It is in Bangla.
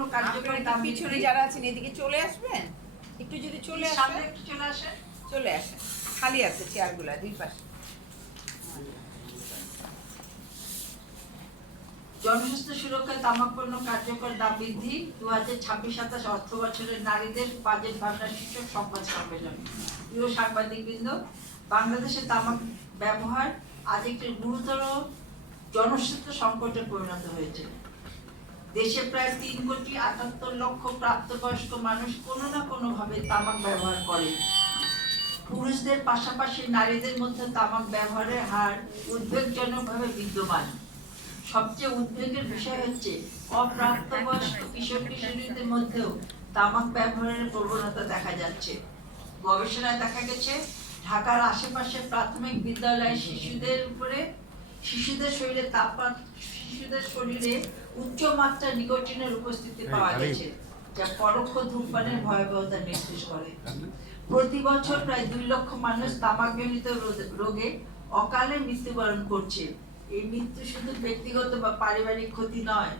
তামাকপণ্য কার্যকরী দাম পিছনে যারা আছেন এদিকে চলে আসবেন, একটু যদি চলে সামনে আসেন, একটু চলে আসেন। চলে আসেন, খালি আছে চেয়ারগুলা দুই পাশে। জনস্বাস্থ্য সুরক্ষায় তামাকপণ্য কার্যকর দাম বৃদ্ধি 2026-27 অর্থ বছরের নারীদের বাজেট ভাবনা শীর্ষক সংবাদ সম্মেলন। প্রিয় সাংবাদিকবৃন্দ, বাংলাদেশে তামাক ব্যবহার আজ একটি গুরুতর জনস্বাস্থ্য সংকটে পরিণত হয়েছে। দেশে প্রায় 3,78,00,000 প্রাপ্তবয়স্ক মানুষ কোনো না কোনোভাবে তামাক ব্যবহার করে। পুরুষদের পাশাপাশি নারীদের মধ্যে তামাক ব্যবহারের হার উদ্বেগজনকভাবে বিদ্যমান। সবচেয়ে উদ্বেগের বিষয় হচ্ছে অপ্রাপ্তবয়স্ক কিশোর কিশোরীদের মধ্যেও তামাক ব্যবহারের প্রবণতা দেখা যাচ্ছে। গবেষণায় দেখা গেছে ঢাকার আশেপাশে প্রাথমিক বিদ্যালয়ে শিশুদের শরীরে উচ্চ মাত্রার নিকোটিনের উপস্থিতি পাওয়া গেছে, যা পরোক্ষ ধূমপানের ভয়াবহতা নির্দেশ করে। প্রতি বছর প্রায় 2 লক্ষ মানুষ তামাকজনিত রোগে অকালে মৃত্যুবরণ করছে। এই মৃত্যু শুধু ব্যক্তিগত বা পারিবারিক ক্ষতি নয়,